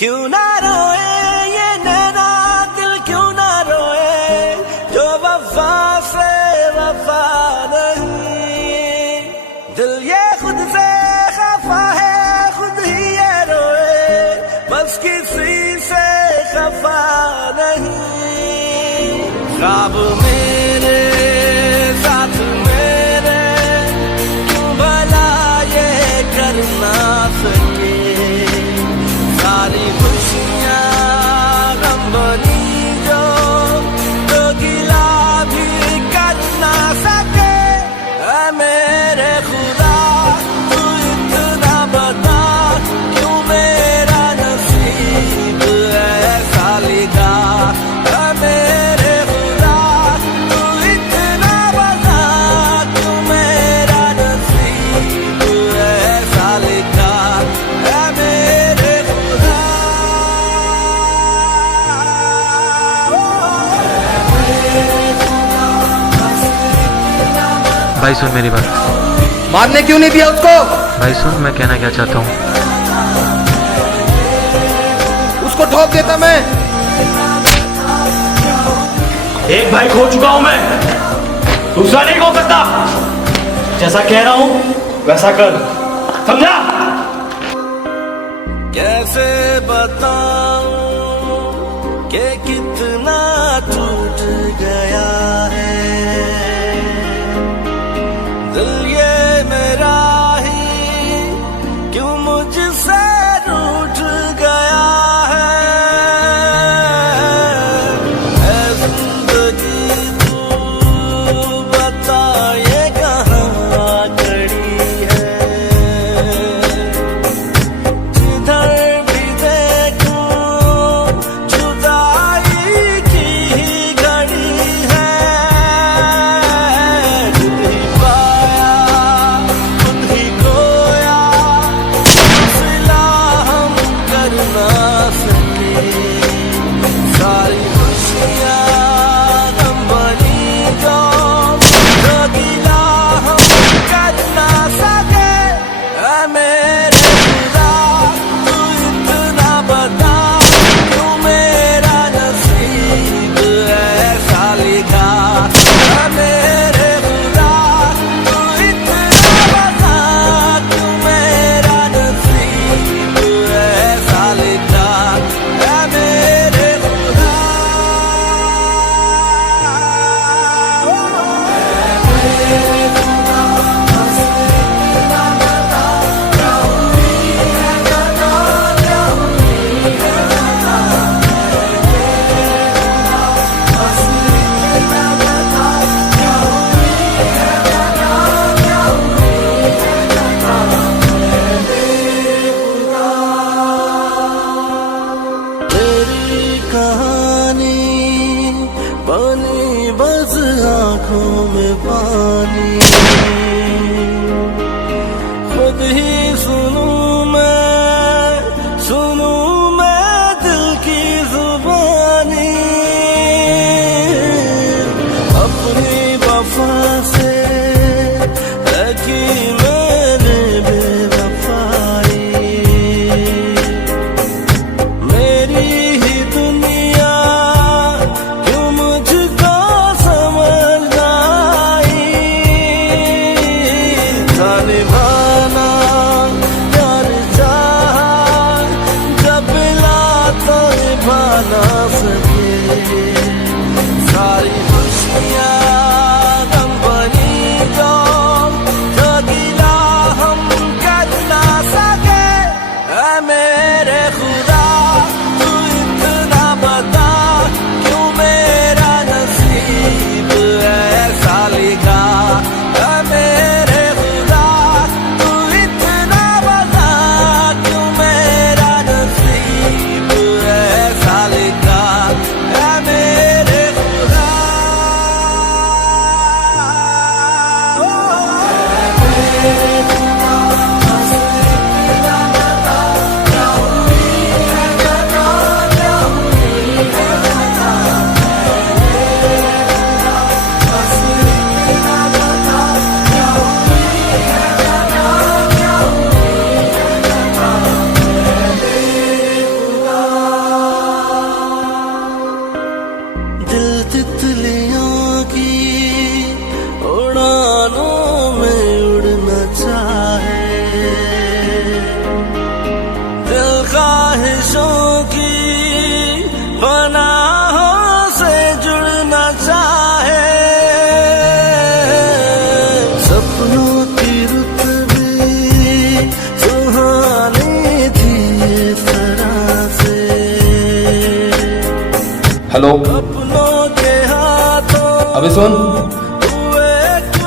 क्यों ना रोए ये नैना दिल क्यों ना रोए जो वफा से वफा नहीं। दिल ये खुद से खफा है खुद ही ये रोए बस किसी से खफा नहीं। ख्वाब मेरे साथ मेरे क्यों भला ये कर ना सके। सारी खुशियाँ गम बनी जो तो गिला भी कर ना सके। ऐ मेरे खुदा तू इतना बता क्यों मेरा नसीब ऐसा लिखा। ऐ मेरे खुदा तू इतना बता क्यों मेरा नसीब ऐसा लिखा। ऐ मेरे भाई सुन मेरी बात। मारने क्यों नहीं दिया उसको? भाई सुन मैं कहना क्या चाहता हूँ। उसको ठोक देता मैं। एक भाई खो चुका हूं मैं, दूसरा नहीं खो सकता। जैसा कह रहा हूं वैसा कर, समझा? कैसे बताऊं कि कितना टूट गया है दिल ये मेरा ही क्यों मुझसे रूठ गया है। ऐ जिंदगी तू बता ये कहाँ खड़ी है। जिधर भी देखूं जुदाई की ही घड़ी है। खुद ही पाया खुद ही खोया सिला हम कर ना सके। सारी खुशियाँ गम बनी जो तो गिला हम कर ना सके। ऐ मेरे खुदा तू इतना बता क्यों मेरा नसीब ऐसा लिखा। ऐ मेरे खुदा तू इतना बता क्यों मेरा नसीब ऐसा लिखा। ऐ मेरे खुदा तेरी कहानी बनी बस आँखों में पानी। खुद ही सुनूं मैं दिल की जुबानी। अपनी वफा से है कि मैंने बेवफाई। मेरी ही दुनिया क्यों मुझको समझ ना आई। था निभाना प्यार चाहा जब मिला तो निभा ना सके। सारी खुशियाँ गम बनी जो तो गिला हम कर ना सके। ऐ मेरे खुदा तू इतना बता क्यों मेरा नसीब ऐसा लिखा। ऐ मेरे खुदा तू इतना बता क्यों मेरा नसीब ऐसा लिखा। ऐ मेरे खुदा हेलो, अपनों के हाथों अबे सुन,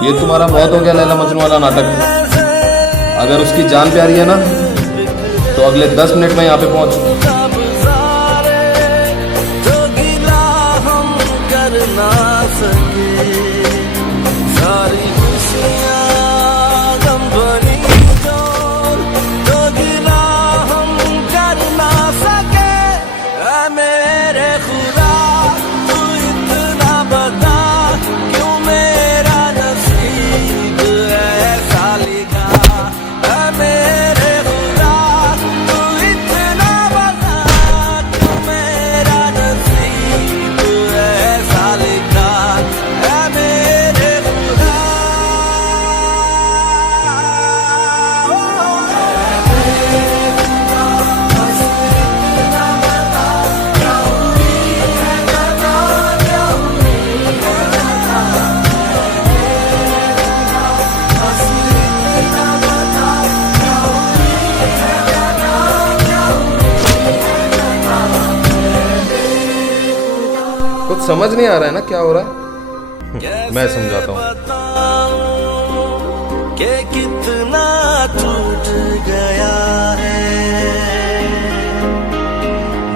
ये तुम्हारा बहुत हो गया लैला मजनू वाला नाटक। अगर उसकी जान प्यारी है ना तो अगले 10 मिनट में यहाँ पे पहुंच। सब सारे जो गिला हम कर ना सके, सारी खुशियाँ गम भरी जो गिला हम कर ना सके। ऐ मेरे खुदा तू इतना बता, क्यों मेरा नसीब ऐसा लिखा। ऐ मेरे खुदा तू इतना बता, क्यों मेरा नसीब ऐसा लिखा। ऐ मेरे खुदा कुछ समझ नहीं आ रहा है ना क्या हो रहा है। मैं समझाता हूँ। बताऊं कि कितना टूट गया है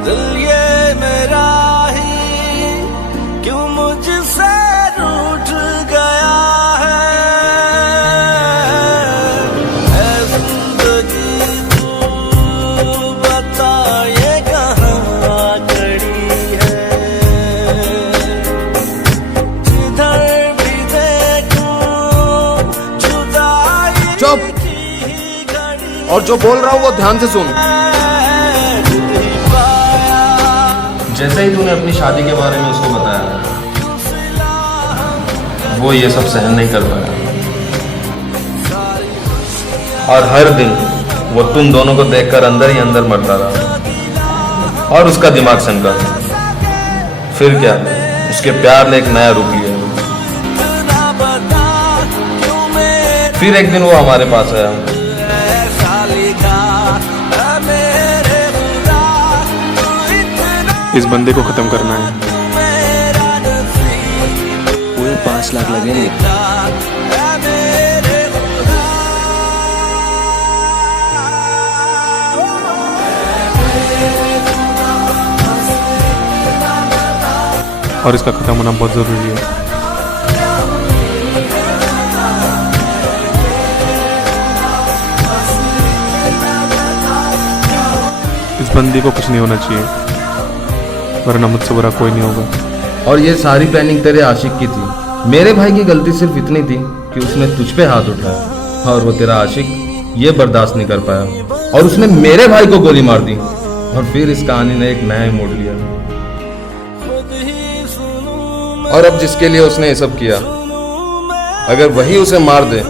दिल ये मेरा ही, क्यों मुझसे रूठ गया है। ऐ जिंदगी तू बता ये कहाँ खड़ी है, जिधर भी देखूं जुदाई चुप। की घड़ी और जो बोल रहा हूँ वो ध्यान से सुन। नहीं पाया। जैसे ही तूने अपनी शादी के बारे में उसको बताया, वो ये सब सहन नहीं कर पाया और हर दिन वो तुम दोनों को देखकर अंदर ही अंदर मरता रहा और उसका दिमाग सनका। फिर क्या, उसके प्यार ने एक नया रूप लिया। इतना बता, क्यों मेरे फिर एक दिन वो हमारे पास आया। ऐसा लिखा। ऐ मेरे खुदा तू इतना इस बंदे को खत्म करना है। मेरा नसीब पूरे 5 लाख लगेंगे। ऐ मेरे खुदा और इसका खत्म होना बहुत ज़रूरी है। इस बंदी को कुछ नहीं होना चाहिए, वरना मुझसे बुरा कोई नहीं होगा। और ये सारी प्लानिंग तेरे आशिक की थी। मेरे भाई की गलती सिर्फ इतनी थी कि उसने तुझ पे हाथ उठाया और वो तेरा आशिक ये बर्दाश्त नहीं कर पाया और उसने मेरे भाई को गोली मार दी। और फिर इस कहानी ने एक नया ही मोड़ लिया। खुद ही सुनूं और अब जिसके लिए उसने ये सब किया, अगर वही उसे मार दे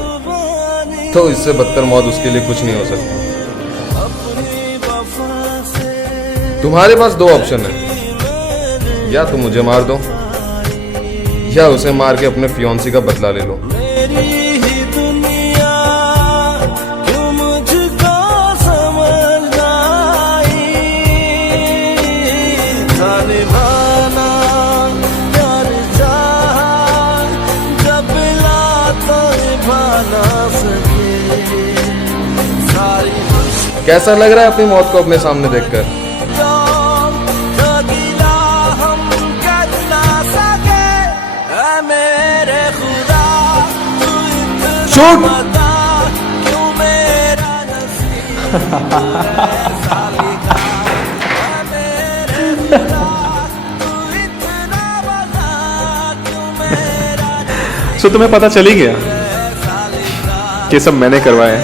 तो इससे बदतर मौत उसके लिए कुछ नहीं हो सकती। अपनी वफा से तुम्हारे पास 2 ऑप्शन है, या तो मुझे मार दो या उसे मार के अपने फियोंसी का बदला ले लो। मेरी ही दुनिया क्यों मुझको समझ आई, था निभाना प्यार चाहा जब ला तो निभा ना सके। सारी खुशी कैसा लग रहा है अपनी मौत को अपने सामने देखकर? जो गिला हम कर ना सके। ऐ मेरे खुदा तू इतना शूट। बता, क्यों मेरा नसीब ऐसा लिखा। ऐ मेरे खुदा तू इतना बता, क्यों मेरा सो तुम्हें पता चल ही गया ऐसा लिखा। कि सब मैंने करवाया है,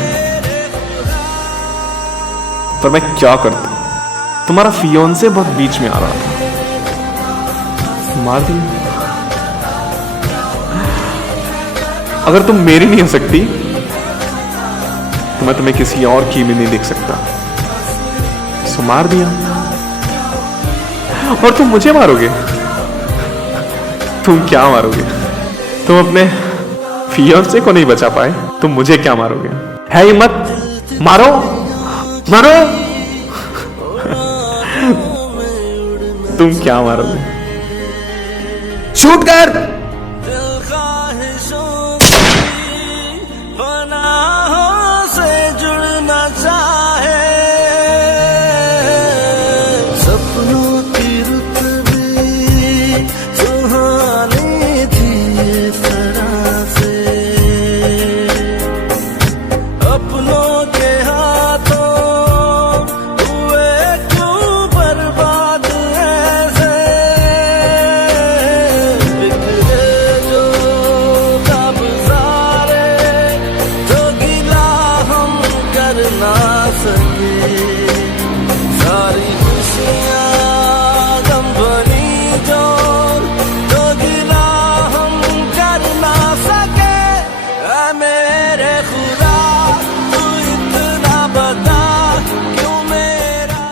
पर मैं क्या करता। तुम्हारा फियोंसे बहुत बीच में आ रहा था, मार दी। अगर तुम मेरी नहीं हो सकती तो मैं तुम्हें किसी और की भी नहीं देख सकता, सो मार दिया। और तुम मुझे मारोगे? तुम क्या मारोगे? तुम अपने फियोंसे को नहीं बचा पाए, तुम मुझे क्या मारोगे? है हिम्मत? मारो मारो। तुम क्या मारोगे? शूट कर।